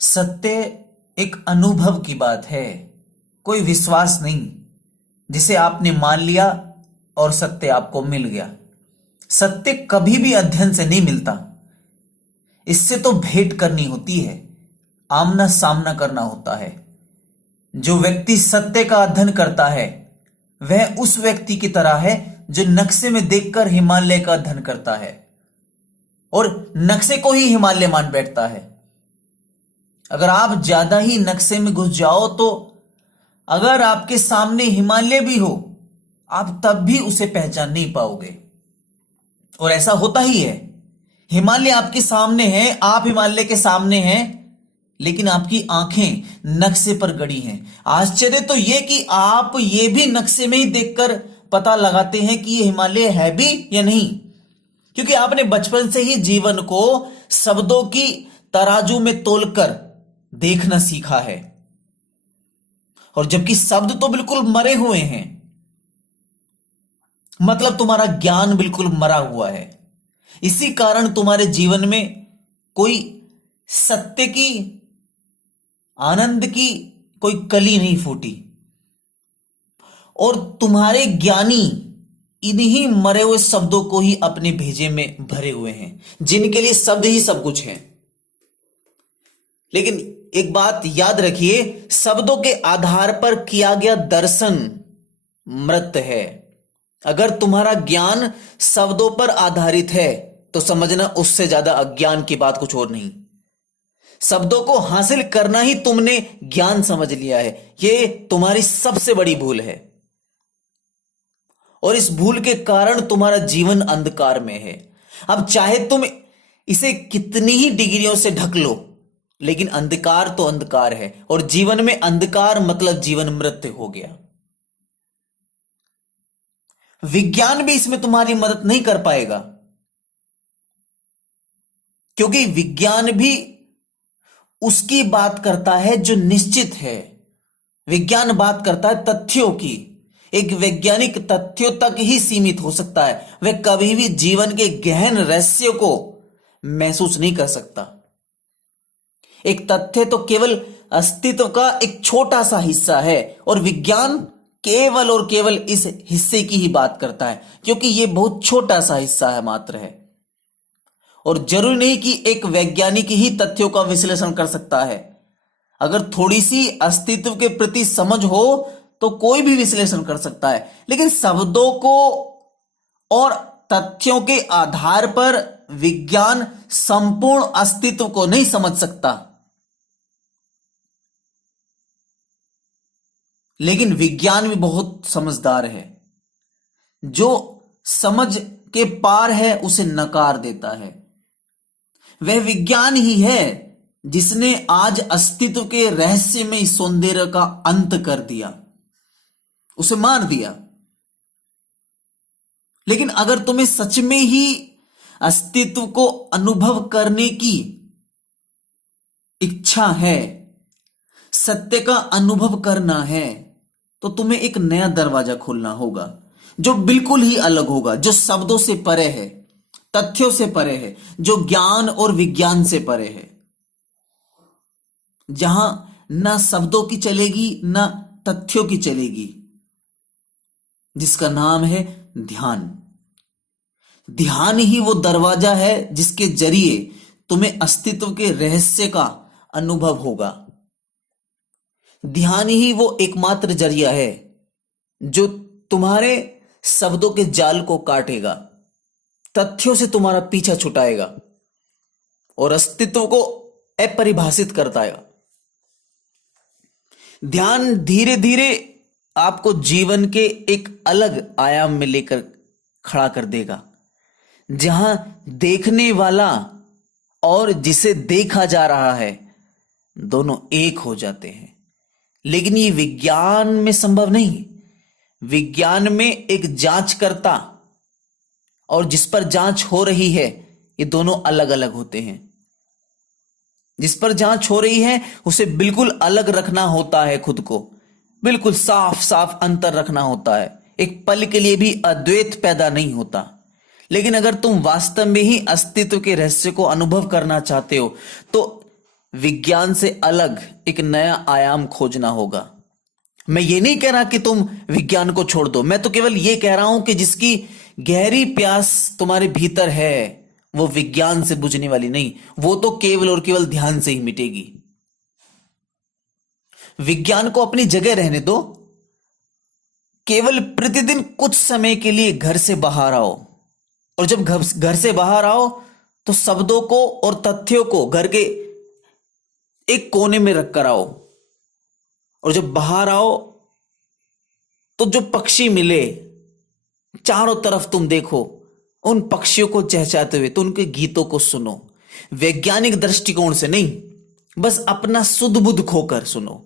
सत्य एक अनुभव की बात है, कोई विश्वास नहीं जिसे आपने मान लिया और सत्य आपको मिल गया। सत्य कभी भी अध्ययन से नहीं मिलता, इससे तो भेंट करनी होती है, आमना सामना करना होता है। जो व्यक्ति सत्य का अध्ययन करता है वह उस व्यक्ति की तरह है जो नक्शे में देखकर हिमालय का अध्ययन करता है और नक्शे को ही हिमालय मान बैठता है। अगर आप ज्यादा ही नक्शे में घुस जाओ तो अगर आपके सामने हिमालय भी हो, आप तब भी उसे पहचान नहीं पाओगे। और ऐसा होता ही है, हिमालय आपके सामने है, आप हिमालय के सामने हैं, लेकिन आपकी आंखें नक्शे पर गड़ी हैं। आश्चर्य तो यह कि आप ये भी नक्शे में ही देखकर पता लगाते हैं कि ये हिमालय है भी या नहीं, क्योंकि आपने बचपन से ही जीवन को शब्दों की तराजू में तोलकर देखना सीखा है। और जबकि शब्द तो बिल्कुल मरे हुए हैं, मतलब तुम्हारा ज्ञान बिल्कुल मरा हुआ है। इसी कारण तुम्हारे जीवन में कोई सत्य की, आनंद की कोई कली नहीं फूटी। और तुम्हारे ज्ञानी इन्हीं मरे हुए शब्दों को ही अपने भेजे में भरे हुए हैं, जिनके लिए शब्द ही सब कुछ है। लेकिन एक बात याद रखिए, शब्दों के आधार पर किया गया दर्शन मृत है। अगर तुम्हारा ज्ञान शब्दों पर आधारित है तो समझना उससे ज्यादा अज्ञान की बात कुछ और नहीं। शब्दों को हासिल करना ही तुमने ज्ञान समझ लिया है, यह तुम्हारी सबसे बड़ी भूल है। और इस भूल के कारण तुम्हारा जीवन अंधकार में है। अब चाहे तुम इसे कितनी ही डिग्रियों से ढक लो, लेकिन अंधकार तो अंधकार है, और जीवन में अंधकार मतलब जीवन मृत्यु हो गया। विज्ञान भी इसमें तुम्हारी मदद नहीं कर पाएगा, क्योंकि विज्ञान भी उसकी बात करता है जो निश्चित है। विज्ञान बात करता है तथ्यों की। एक वैज्ञानिक तथ्यों तक ही सीमित हो सकता है, वह कभी भी जीवन के गहन रहस्यों को महसूस नहीं कर सकता। एक तथ्य तो केवल अस्तित्व का एक छोटा सा हिस्सा है, और विज्ञान केवल और केवल इस हिस्से की ही बात करता है, क्योंकि यह बहुत छोटा सा हिस्सा है मात्र है। और जरूरी नहीं कि एक वैज्ञानिक ही तथ्यों का विश्लेषण कर सकता है। अगर थोड़ी सी अस्तित्व के प्रति समझ हो तो कोई भी विश्लेषण कर सकता है, लेकिन शब्दों को और तथ्यों के आधार पर विज्ञान संपूर्ण अस्तित्व को नहीं समझ सकता। लेकिन विज्ञान भी बहुत समझदार है, जो समझ के पार है उसे नकार देता है। वह विज्ञान ही है जिसने आज अस्तित्व के रहस्य में सौंदर्य का अंत कर दिया, उसे मार दिया। लेकिन अगर तुम्हें सच में ही अस्तित्व को अनुभव करने की इच्छा है, सत्य का अनुभव करना है, तो तुम्हें एक नया दरवाजा खोलना होगा, जो बिल्कुल ही अलग होगा, जो शब्दों से परे है, तथ्यों से परे है, जो ज्ञान और विज्ञान से परे है, जहां ना शब्दों की चलेगी ना तथ्यों की चलेगी, जिसका नाम है ध्यान। ध्यान ही वो दरवाजा है जिसके जरिए तुम्हें अस्तित्व के रहस्य का अनुभव होगा। ध्यान ही वो एकमात्र जरिया है जो तुम्हारे शब्दों के जाल को काटेगा, तथ्यों से तुम्हारा पीछा छुटाएगा और अस्तित्व को अपरिभाषित करता है। ध्यान धीरे धीरे आपको जीवन के एक अलग आयाम में लेकर खड़ा कर देगा, जहां देखने वाला और जिसे देखा जा रहा है दोनों एक हो जाते हैं। लेकिन ये विज्ञान में संभव नहीं। विज्ञान में एक जांचकर्ता और जिस पर जांच हो रही है, ये दोनों अलग अलग होते हैं। जिस पर जांच हो रही है उसे बिल्कुल अलग रखना होता है, खुद को बिल्कुल साफ साफ अंतर रखना होता है। एक पल के लिए भी अद्वैत पैदा नहीं होता। लेकिन अगर तुम वास्तव में ही अस्तित्व के रहस्य को अनुभव करना चाहते हो तो विज्ञान से अलग एक नया आयाम खोजना होगा। मैं ये नहीं कह रहा कि तुम विज्ञान को छोड़ दो, मैं तो केवल ये कह रहा हूं कि जिसकी गहरी प्यास तुम्हारे भीतर है वो विज्ञान से बुझने वाली नहीं, वो तो केवल और केवल ध्यान से ही मिटेगी। विज्ञान को अपनी जगह रहने दो, केवल प्रतिदिन कुछ समय के लिए घर से बाहर आओ, और जब घर से बाहर आओ तो शब्दों को और तथ्यों को घर के एक कोने में रखकर आओ, और जब बाहर आओ तो जो पक्षी मिले चारों तरफ तुम देखो, उन पक्षियों को चहचहाते हुए तो उनके गीतों को सुनो, वैज्ञानिक दृष्टिकोण से नहीं, बस अपना सुध बुध खोकर सुनो।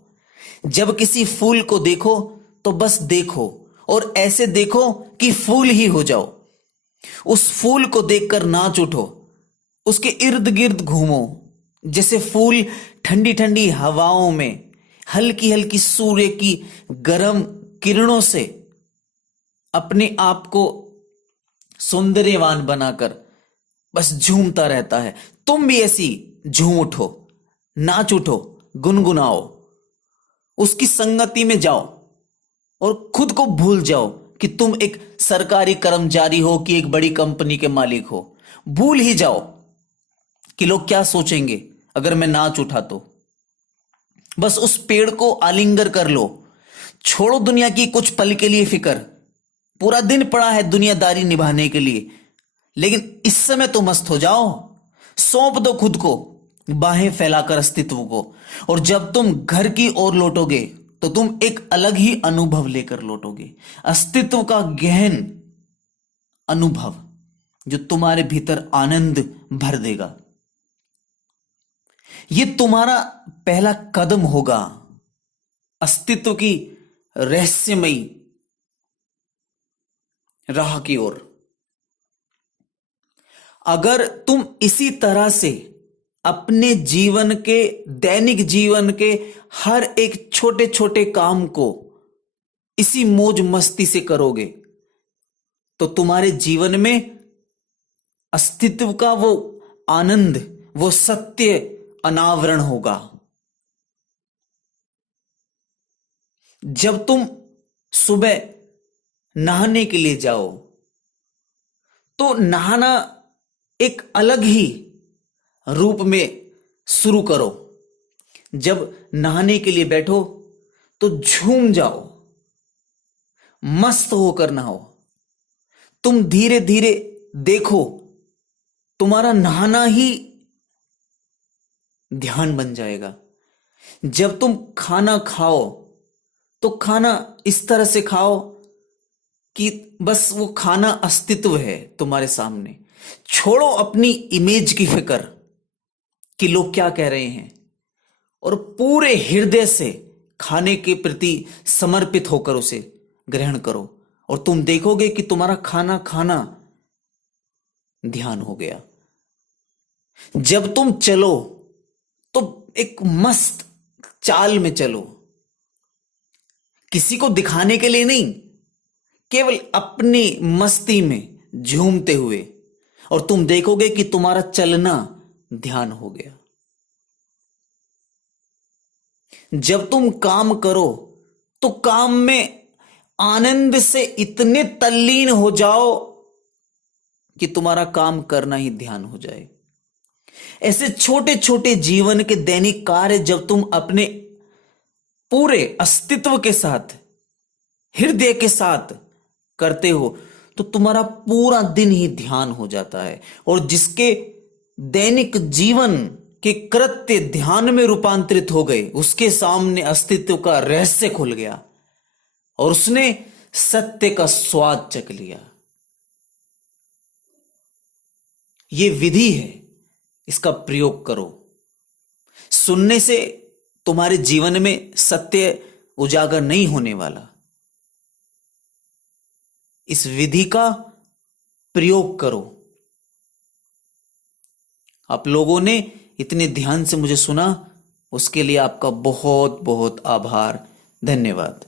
जब किसी फूल को देखो तो बस देखो, और ऐसे देखो कि फूल ही हो जाओ। उस फूल को देखकर नाच उठो, उसके इर्द गिर्द घूमो, जैसे फूल ठंडी ठंडी हवाओं में हल्की हल्की सूर्य की गर्म किरणों से अपने आप को सौंदर्यवान बनाकर बस झूमता रहता है। तुम भी ऐसी झूम उठो, नाच उठो, गुनगुनाओ, उसकी संगति में जाओ और खुद को भूल जाओ कि तुम एक सरकारी कर्मचारी हो कि एक बड़ी कंपनी के मालिक हो। भूल ही जाओ कि लोग क्या सोचेंगे अगर मैं नाच उठा तो। बस उस पेड़ को आलिंगर कर लो, छोड़ो दुनिया की कुछ पल के लिए फिक्र। पूरा दिन पड़ा है दुनियादारी निभाने के लिए, लेकिन इस समय तो मस्त हो जाओ, सौंप दो खुद को बाहें फैलाकर अस्तित्व को। और जब तुम घर की ओर लौटोगे तो तुम एक अलग ही अनुभव लेकर लौटोगे, अस्तित्व का गहन अनुभव जो तुम्हारे भीतर आनंद भर देगा। यह तुम्हारा पहला कदम होगा अस्तित्व की रहस्यमयी राह की ओर। अगर तुम इसी तरह से अपने जीवन के, दैनिक जीवन के हर एक छोटे छोटे काम को इसी मौज मस्ती से करोगे तो तुम्हारे जीवन में अस्तित्व का वो आनंद, वो सत्य अनावरण होगा। जब तुम सुबह नहाने के लिए जाओ तो नहाना एक अलग ही रूप में शुरू करो। जब नहाने के लिए बैठो तो झूम जाओ, मस्त होकर नहाओ। तुम धीरे धीरे देखो तुम्हारा नहाना ही ध्यान बन जाएगा। जब तुम खाना खाओ तो खाना इस तरह से खाओ कि बस वो खाना अस्तित्व है तुम्हारे सामने। छोड़ो अपनी इमेज की फिक्र कि लोग क्या कह रहे हैं, और पूरे हृदय से खाने के प्रति समर्पित होकर उसे ग्रहण करो, और तुम देखोगे कि तुम्हारा खाना खाना ध्यान हो गया। जब तुम चलो तो एक मस्त चाल में चलो, किसी को दिखाने के लिए नहीं, केवल अपनी मस्ती में झूमते हुए, और तुम देखोगे कि तुम्हारा चलना ध्यान हो गया। जब तुम काम करो तो काम में आनंद से इतने तल्लीन हो जाओ कि तुम्हारा काम करना ही ध्यान हो जाए। ऐसे छोटे छोटे जीवन के दैनिक कार्य जब तुम अपने पूरे अस्तित्व के साथ, हृदय के साथ करते हो तो तुम्हारा पूरा दिन ही ध्यान हो जाता है। और जिसके दैनिक जीवन के कृत्य ध्यान में रूपांतरित हो गए, उसके सामने अस्तित्व का रहस्य खुल गया और उसने सत्य का स्वाद चख लिया। यह विधि है, इसका प्रयोग करो। सुनने से तुम्हारे जीवन में सत्य उजागर नहीं होने वाला। इस विधि का प्रयोग करो। आप लोगों ने इतने ध्यान से मुझे सुना, उसके लिए आपका बहुत बहुत आभार, धन्यवाद।